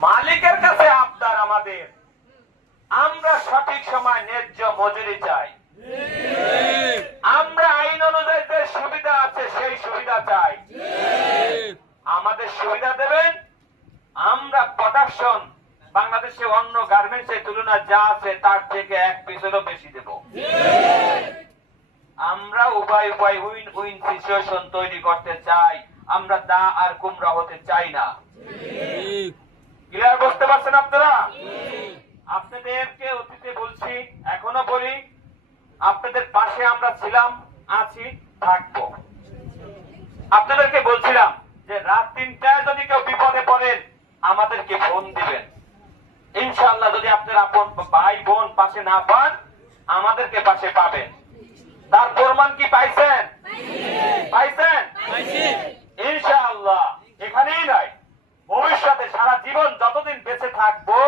মালিকের কাছে আবদার আমাদের, আমরা সঠিক সময় ন্যায্য মজুরি চাই, আমরা আইন অনুযায়ী যে সুবিধা আছে সেই সুবিধা চাই। আমাদের সুবিধা দেবেন, আমরা প্রোডাকশন বাংলাদেশে অন্য গার্মেন্টসের তুলনায় যা আছে তার থেকে 1% বেশি দেব। আমরা উভয় উইন উইন সিচুয়েশন তৈরি করতে চাই, আমরা দা আর কুমড়া হতে চাই না। ক্লিয়ার বুঝতে পারছেন আপনারা? আপনাদেরকে অতীতে বলছি, এখনো বলি, আপনাদের পাশে আমরা ছিলাম, আছি, থাকবো। আপনাদেরকে বলছিলাম যে রাত 3টায় যদি কেউ বিপদে পড়েন আমাদেরকে ফোন দিবেন। ইনশাআল্লাহ যদি আপনারা আপন ভাই বোন পাশে না পান, আমাদেরকে পাশে পাবেন। তার প্রমাণ কি পাইছেন? পাইছেন? ইনশাআল্লাহ এখানেই নাই, ভবিষ্যতে সারা জীবন যতদিন বেঁচে থাকবো,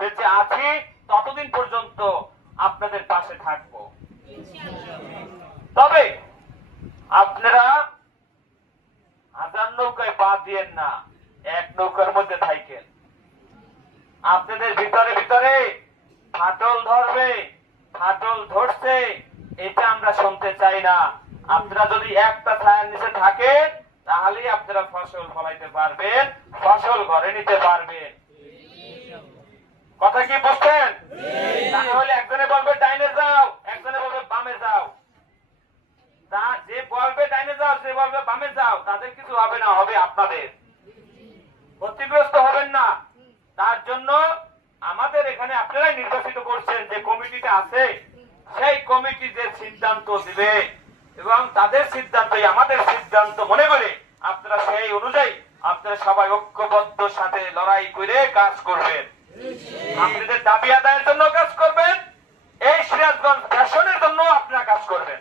বেঁচে আছি, ততদিন পর্যন্ত আপনাদের পাশে থাকবো। তবে আপনারা হাজার নৌকায় পা দিয়েন না, এক নৌকার মধ্যে থাকেন। আপনাদের ভিতরে ভিতরে ফাটল ধরবে, ফাটল ধরছে, এটা আমরা শুনতে চাই না। আপনারা যদি একটা ছায়ার নিচে থাকেন তাহলেই আপনারা ফসল ফলাইতে পারবেন, ফসল ঘরে নিতে পারবেন। কথা কি বুঝছেন? তাহলে একজনে বলবে ডাইনে যাও, একজনে বলবে বামে যাও। যে বলবে ডাইনে যাও, যে বলবে বামে যাও, তাদের কিছু হবে না, হবে আপনাদের। ক্ষতিগ্রস্ত হবেন না। তার জন্য আমাদের এখানে আপনারাই নির্বাচিত করছেন যে কমিটিটা আছে, সেই কমিটি যে সিদ্ধান্ত দিবে এবং তাদের সিদ্ধান্তই আমাদের সিদ্ধান্ত মনে করে আপনারা সেই অনুযায়ী আপনারা সবাই ঐক্যবদ্ধ সাথে লড়াই করে কাজ করবেন। আপনাদের দাবি আদায়ের জন্য কাজ করবেন, এই সিরাজগঞ্জ ফ্যাশনের জন্য আপনারা কাজ করবেন।